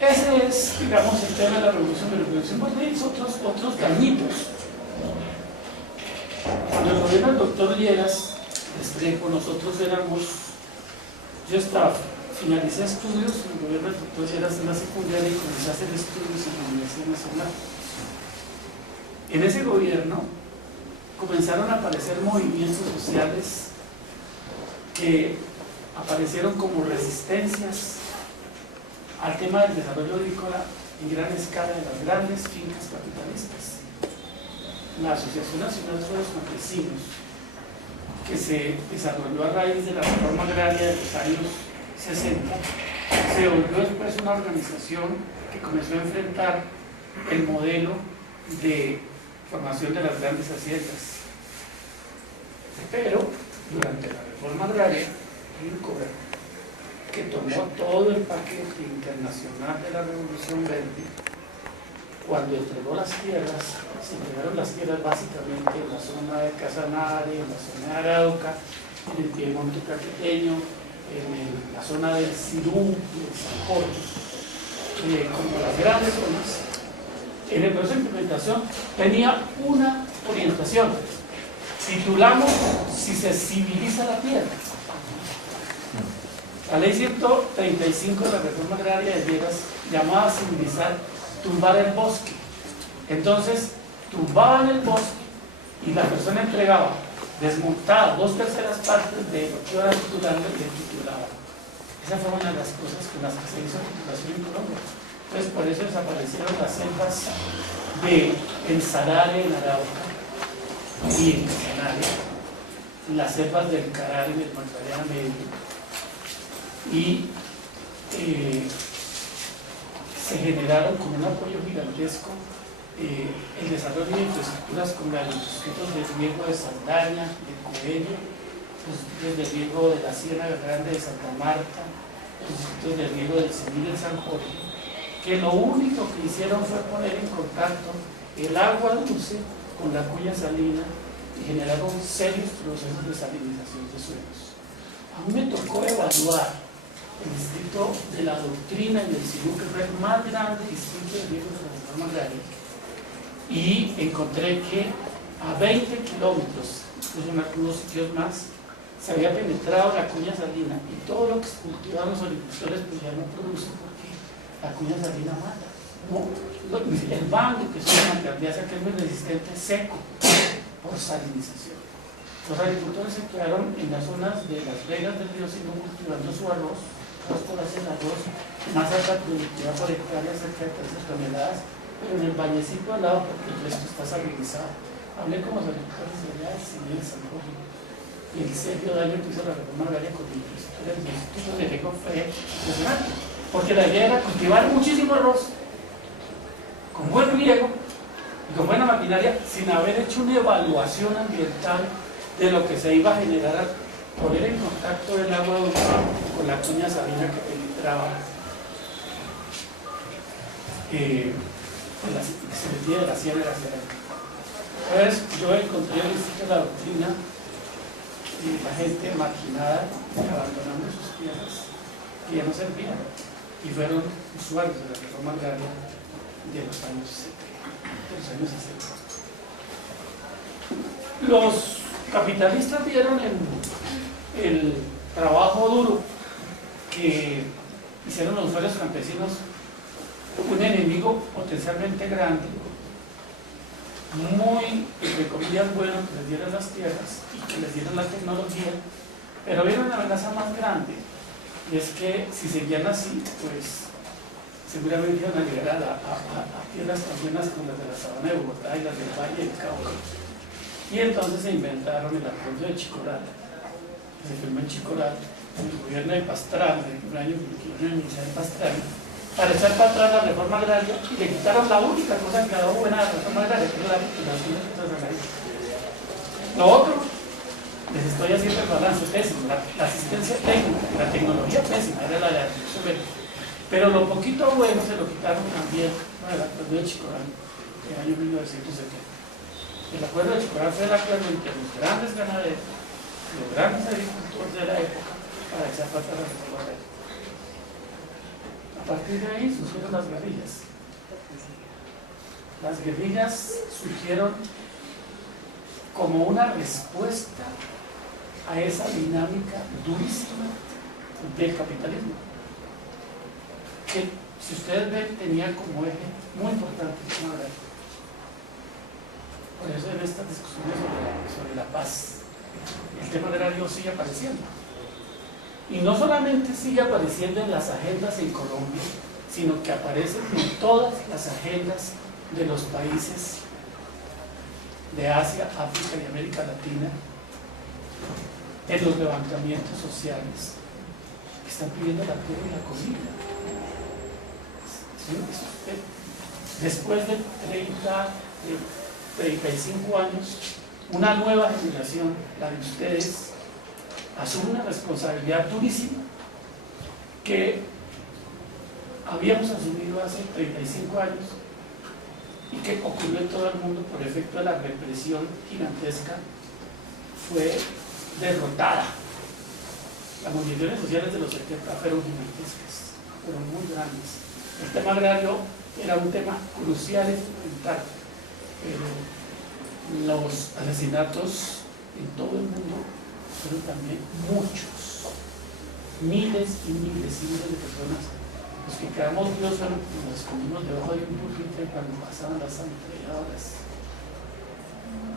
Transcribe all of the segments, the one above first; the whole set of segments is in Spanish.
Ese es, digamos, el tema de la revolución. Pero la revolución tiene otros dañitos. Cuando el gobierno del doctor Lleras, Restrepo, yo finalicé estudios en el gobierno del doctor Lleras en la secundaria y comencé a hacer estudios en la Universidad Nacional. En ese gobierno comenzaron a aparecer movimientos sociales que aparecieron como resistencias al tema del desarrollo agrícola en gran escala de las grandes fincas capitalistas. La Asociación Nacional de los Campesinos, que se desarrolló a raíz de la reforma agraria de los años 60, se volvió después una organización que comenzó a enfrentar el modelo de formación de las grandes haciendas. Pero durante la reforma agraria hay un gobierno que tomó todo el paquete internacional de la Revolución Verde. Cuando entregó las tierras, se entregaron las tierras básicamente en la zona de Casanare, en la zona de Arauca, en el Piemonte Caqueteño, en la zona del Cirú, del San Jorge, como las grandes zonas. En el proceso de implementación tenía una orientación. Titulamos Si se civiliza la tierra. La ley 135 de la reforma agraria de Lleras llamaba a civilizar tumbar el bosque. Entonces, tumbaban el bosque y la persona entregaba desmontada 2/3 partes de lo que iba titulando y le titulaba. Esa fue una de las cosas con las que se hizo titulación en Colombia. Entonces, por eso desaparecieron las selvas de el Sarare en Arauca y en Casanare, las selvas del Carare en el Magdalena Medio, y se generaron con un apoyo gigantesco el desarrollo de infraestructuras como los distritos de riego de Saldaña, de Coello, los distritos de riego de la Sierra Grande de Santa Marta, los distritos de riego del Semil de San Jorge, que lo único que hicieron fue poner en contacto el agua dulce con la cuña salina y generaron serios procesos de salinización de suelos. A mí me tocó evaluar el distrito de la Doctrina en el Cirú, que fue el más grande distrito de riego de la reforma agraria, y encontré que a 20 kilómetros, unos sitios más, se había penetrado la cuña salina y todo lo que cultivaban los agricultores pues ya no produce porque la cuña salina mata. No, el banco, que es una manganesa que es muy resistente, seco por salinización. Los agricultores se quedaron en las zonas de las vegas del río Sino cultivando su arroz, el arroz, más alta productividad por hectárea, cerca de 13 toneladas, pero en el vallecito al lado, porque el resto está salinizado. Hablé con los agricultores de allá, el señor de San Jorge, y el serio daño que hizo la reforma agraria con el infraestructura del instituto de riego fue impresionante, porque la idea era cultivar muchísimo arroz, con buen riego y con buena maquinaria, sin haber hecho una evaluación ambiental de lo que se iba a generar al poner en contacto el agua dulce con la cuña salina que penetraba se metía de la Sierra hacia adentro. Entonces yo encontré el distrito de la Doctrina y la gente marginada abandonando sus tierras que ya no servían y fueron usuarios de la reforma agraria de los años 60. Los capitalistas vieron en el trabajo duro que hicieron los usuarios campesinos un enemigo potencialmente grande, muy, entre comillas, bueno, que les dieran las tierras y que les dieran la tecnología, pero vieron una amenaza más grande, y es que si seguían así, pues seguramente iban a llegar a tierras tan buenas como las de la sabana de Bogotá y las del Valle del Cauca. Y entonces se inventaron el acuerdo de Chicoral, que se firmó en Chicoral, en el gobierno de Pastrana, en el año 21 de Pastrana, para echar para atrás la reforma agraria y le quitaron la única cosa que quedó buena de la reforma agraria, que es la titulación de tierras agrarias. Lo otro, les estoy haciendo el balance pésimo, la asistencia técnica, la tecnología pésima, era la de la producción verde. Pero lo poquito bueno se lo quitaron también con el acuerdo de Chicoral, en el año 1970. El acuerdo de Chocorán fue el acuerdo entre los grandes ganaderos, los grandes agricultores de la época, para echar patas a la reforma agraria. A partir de ahí surgieron las guerrillas. Las guerrillas surgieron como una respuesta a esa dinámica durísima del capitalismo, que, si ustedes ven, tenía como eje muy importante el tema agrario. Por eso en estas discusiones sobre la paz, el tema agrario sigue apareciendo. Y no solamente sigue apareciendo en las agendas en Colombia, sino que aparece en todas las agendas de los países de Asia, África y América Latina, en los levantamientos sociales que están pidiendo la tierra y la comida. Después de 35 años, una nueva generación, la de ustedes, asume una responsabilidad durísima que habíamos asumido hace 35 años y que ocurrió en todo el mundo por efecto de la represión gigantesca, fue derrotada. Las movilizaciones sociales de los 70 fueron gigantescas, fueron muy grandes. El tema agrario era un tema crucial y fundamental, pero los asesinatos en todo el mundo fueron también muchos, miles y miles y miles de personas. Los que quedamos vivos fueron como los escondimos debajo de un pupitre cuando pasaban las ametralladoras.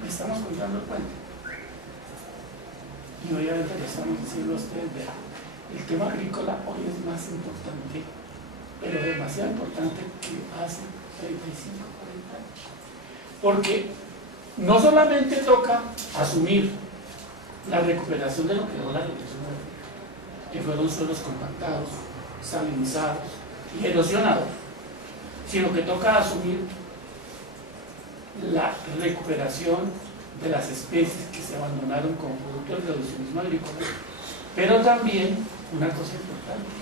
Estamos contando el cuento. Y obviamente le estamos diciendo a ustedes, vean, el tema agrícola hoy es más importante, pero demasiado importante que hace 35, 40 años. Porque no solamente toca asumir la recuperación de lo que dejó la represión, que fueron suelos compactados, salinizados y erosionados, sino que toca asumir la recuperación de las especies que se abandonaron como producto del reduccionismo agrícola, pero también una cosa importante: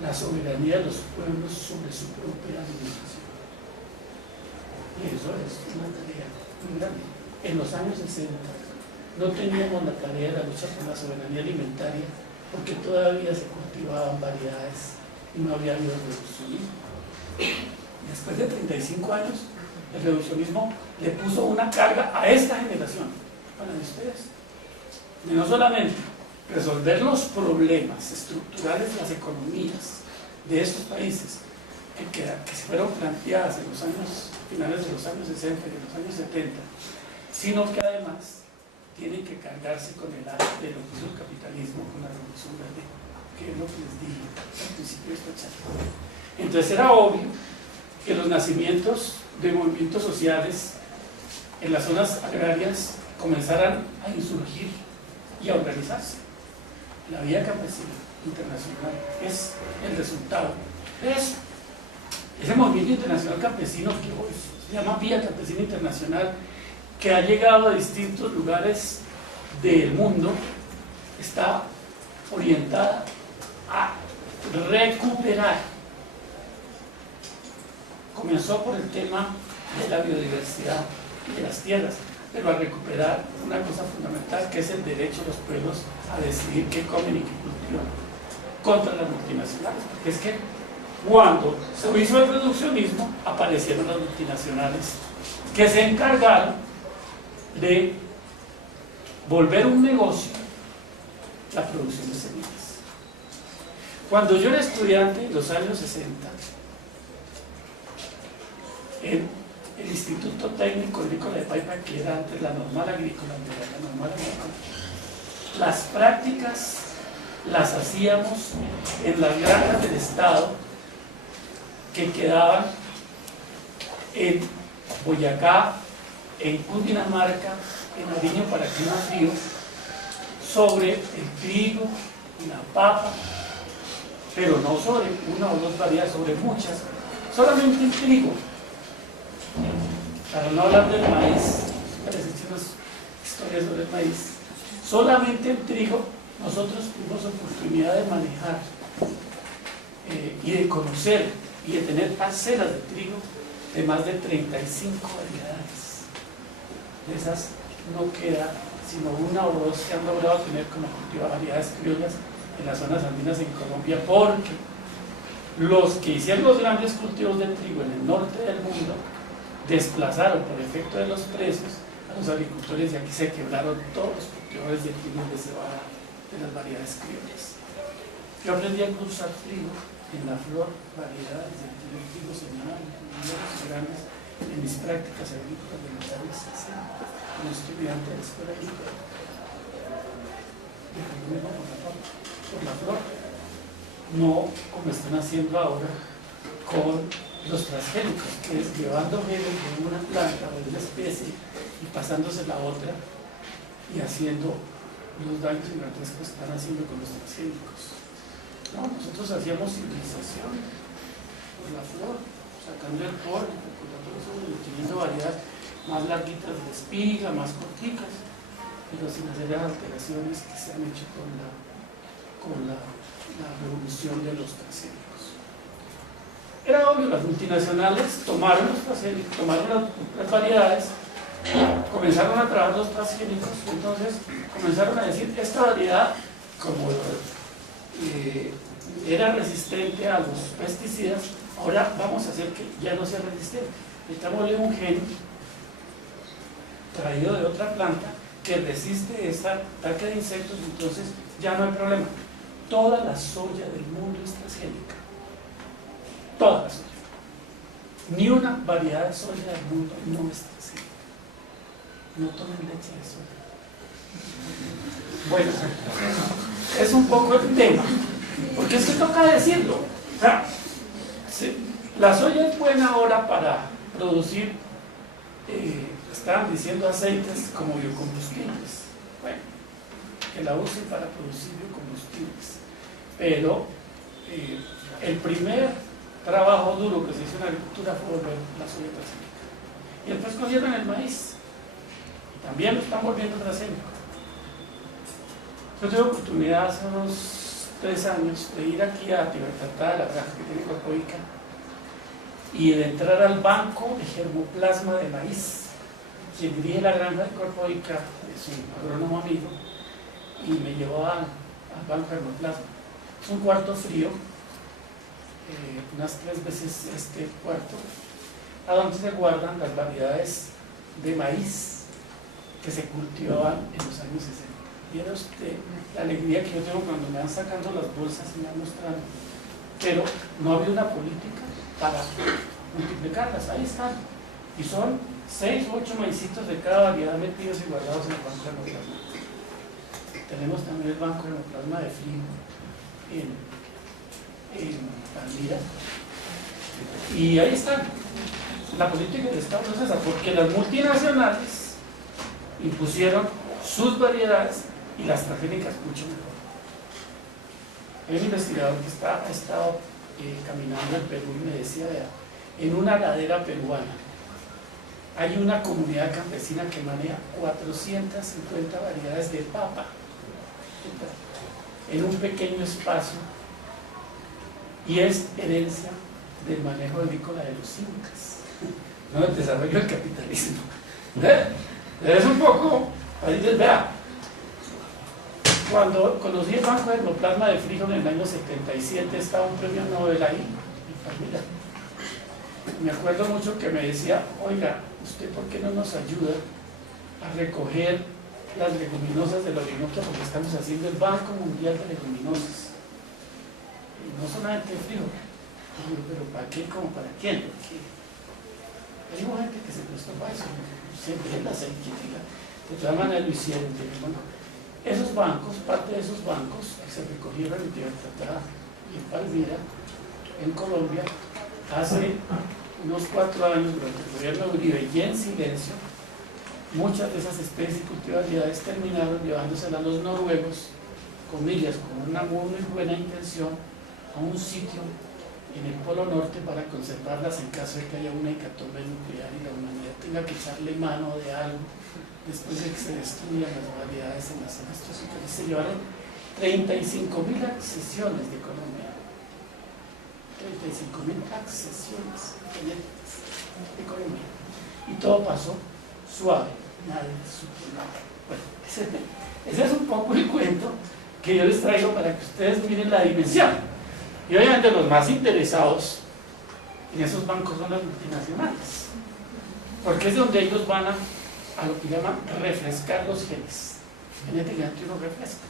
la soberanía de los pueblos sobre su propia alimentación. Y eso es una tarea muy grande. En los años 60 no teníamos la tarea de la lucha por la soberanía alimentaria, porque todavía se cultivaban variedades y no había habido reduccionismo. Después de 35 años, el reduccionismo le puso una carga a esta generación, para ustedes, de no solamente resolver los problemas estructurales de las economías de estos países que se fueron planteadas en los años finales de los años 60 y de los años 70, sino que además tienen que cargarse con el arte de lo que hizo el capitalismo con la Revolución Verde, que es lo que les dije al principio de esta charla. Entonces era obvio que los nacimientos de movimientos sociales en las zonas agrarias comenzaran a insurgir y a organizarse. La Vía Campesina Internacional es el resultado de eso. Ese movimiento internacional campesino que hoy se llama Vía Campesina Internacional, que ha llegado a distintos lugares del mundo, está orientada a recuperar. Comenzó por el tema de la biodiversidad y de las tierras, pero a recuperar una cosa fundamental, que es el derecho de los pueblos a decidir qué comen y qué cultivan, contra las multinacionales. Porque es que cuando se hizo el reduccionismo, aparecieron las multinacionales que se encargaron de volver un negocio la producción de semillas. Cuando yo era estudiante en los años 60, en el Instituto Técnico Agrícola de Paipa, que era antes la Normal Agrícola, las prácticas las hacíamos en las granjas del Estado que quedaban en Boyacá, en Cundinamarca, en Nariño para clima frío, sobre el trigo, la papa, pero no sobre una o dos variedades, sobre muchas, solamente el trigo. Para no hablar del maíz, para decir unas historias sobre el maíz, solamente el trigo nosotros tuvimos oportunidad de manejar y de conocer y de tener parcelas de trigo de más de 35 variedades. de esas no queda sino una o dos que han logrado tener como cultivar variedades criollas en las zonas andinas en Colombia, porque los que hicieron los grandes cultivos de trigo en el norte del mundo desplazaron por efecto de los precios a los agricultores, y aquí se quebraron todos los cultivadores de trigo y de cebada de las variedades criollas. Yo aprendí a cruzar trigo en la flor, variedades de trigo señal, grandes, en mis prácticas agrícolas de los años 60, como estudiante de la escuela agrícola. Y primero por la flor, no como están haciendo ahora con los transgénicos, que es llevando genes de una planta o de una especie y pasándosela a otra y haciendo los daños gigantescos que están haciendo con los transgénicos. No, nosotros hacíamos civilización por la flor, sacando el polen, teniendo variedades más larguitas de espiga, más corticas, pero sin hacer las alteraciones que se han hecho con la revolución de los transgénicos. Era obvio, las multinacionales tomaron los transgénicos, tomaron las variedades, comenzaron a trabajar los transgénicos, entonces comenzaron a decir, esta variedad, como era resistente a los pesticidas, ahora vamos a hacer que ya no sea resistente. Necesitámosle un gen traído de otra planta que resiste esta ataque de insectos, entonces ya no hay problema. Toda la soya del mundo es transgénica. Toda la soya. Ni una variedad de soya del mundo no es transgénica. No tomen leche de soya. Bueno, es un poco el tema, porque es que toca decirlo. O sea, la soya es buena ahora para producir, estaban diciendo, aceites como biocombustibles. Bueno, que la usen para producir biocombustibles. Pero el primer trabajo duro que se hizo en la agricultura fue volver la soya transgénica. Y después cogieron el maíz. También lo están volviendo transgénico. Yo tuve oportunidad hace unos 3 años de ir aquí a Tibertatá, la granja que tiene Corpoica, y de entrar al banco de germoplasma de maíz. Quien dirige la granja de Corpoica es un agrónomo amigo y me llevó al banco de germoplasma. Es un cuarto frío, unas 3 veces este cuarto, a donde se guardan las variedades de maíz que se cultivaban en los años 60. Viera usted la alegría que yo tengo cuando me van sacando las bolsas y me van mostrando. Pero no había una política para multiplicarlas, ahí están. Y son 6 u 8 maicitos de cada variedad metidos y guardados en el banco de germoplasma. Tenemos también el banco de germoplasma de frío en Palmira. Y ahí están. La política del Estado no es esa, porque las multinacionales impusieron sus variedades y las transgénicas mucho mejor. Hay un investigador que ha estado caminando en Perú y me decía, vea, en una ladera peruana hay una comunidad campesina que maneja 450 variedades de papa en un pequeño espacio, y es herencia del manejo agrícola de los incas, no el desarrollo del capitalismo. Es un poco, ahí les vea. Cuando conocí el banco de germoplasma de Frijol en el año 77, estaba un premio Nobel ahí, en familia. Me acuerdo mucho que me decía, oiga, ¿usted por qué no nos ayuda a recoger las leguminosas de la Orinoquia? Porque estamos haciendo el Banco Mundial de Leguminosas. Y no solamente frijol. Pero ¿para qué? ¿Cómo para quién? Porque hay gente que se prestó para eso. Siempre las inquietud. De todas maneras lo hicieron. Bueno, esos bancos, parte de esos bancos que se recogieron en Tibertatá y en Palmira, en Colombia, hace unos 4 años, durante el gobierno de Uribe, y en silencio, muchas de esas especies y cultivaridades terminaron llevándoselas a los noruegos, comillas, con una muy buena intención, a un sitio en el Polo Norte para conservarlas en caso de que haya una hecatombe nuclear y la humanidad tenga que echarle mano de algo después de que se destruyan las variedades en estos sitios. Y se llevaron 35.000 accesiones de Colombia. 35.000 accesiones de Colombia. Y todo pasó suave. nadie supo nada. Bueno, ese es un poco el cuento que yo les traigo para que ustedes miren la dimensión. Y obviamente los más interesados en esos bancos son las multinacionales, porque es donde ellos van a lo que llaman refrescar los genes. Genéticamente uno refresca,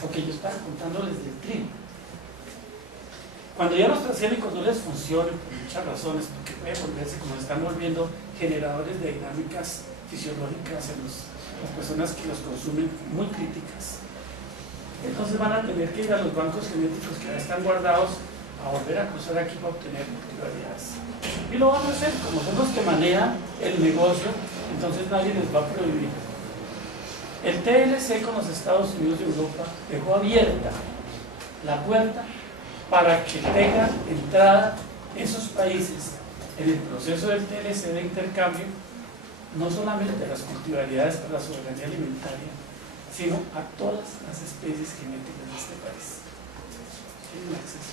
porque ellos están contándoles del trigo. Cuando ya los transgénicos no les funcionen, por muchas razones, porque pueden volverse, como se están volviendo, generadores de dinámicas fisiológicas en las personas que los consumen muy críticas, entonces van a tener que ir a los bancos genéticos que ya están guardados a volver a cruzar aquí para obtener multivariedades. Y lo van a hacer, como son los que manejan el negocio, entonces nadie les va a prohibir. El TLC con los Estados Unidos y Europa dejó abierta la puerta para que tengan entrada esos países en el proceso del TLC de intercambio, no solamente las cultivariedades para la soberanía alimentaria, sino a todas las especies genéticas de este país. Tienen acceso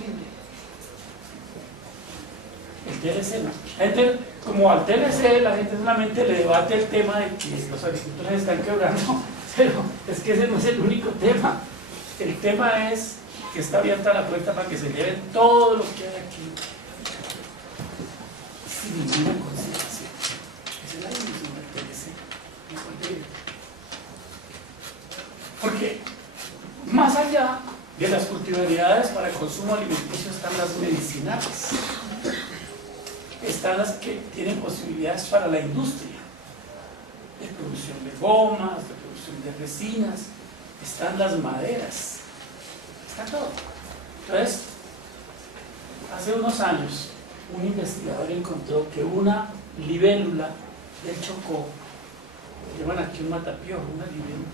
libre. El TLC no. Gente, como al TLC la gente solamente le debate el tema de que los agricultores están quebrando, pero es que ese no es el único tema. El tema es que está abierta la puerta para que se lleven todo lo que hay aquí sin ninguna consideración. Esa es la dimensión del TLC. Porque más allá de las cultivariedades para el consumo alimenticio están las medicinales, están las que tienen posibilidades para la industria de producción de gomas, de producción de resinas, están las maderas, está todo. Entonces, hace unos años un investigador encontró que una libélula del Chocó, llaman aquí un matapiojo, una libélula,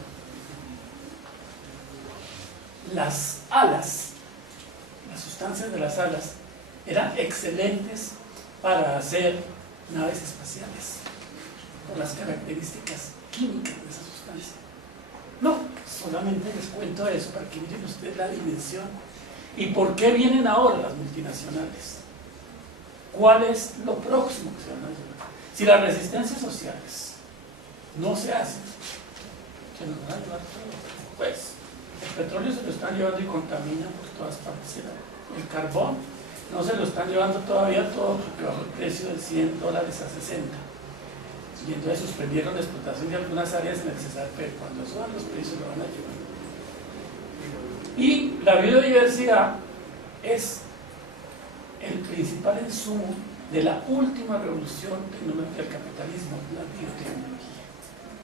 las alas, las sustancias de las alas eran excelentes para hacer naves espaciales por las características químicas de esa sustancia. No, solamente les cuento eso para que miren ustedes la dimensión y por qué vienen ahora las multinacionales. ¿Cuál es lo próximo que se van a llevar? Si las resistencias sociales no se hacen, se nos van a llevar todo. Pues el petróleo se lo están llevando y contamina por todas partes. El carbón no se lo están llevando todavía todo porque bajó el precio de $100 a 60. Y entonces suspendieron la explotación de algunas áreas en el Cesar, pero cuando suban los precios lo van a llevar. Y la biodiversidad es el principal insumo de la última revolución tecnológica del capitalismo, la biodiversidad.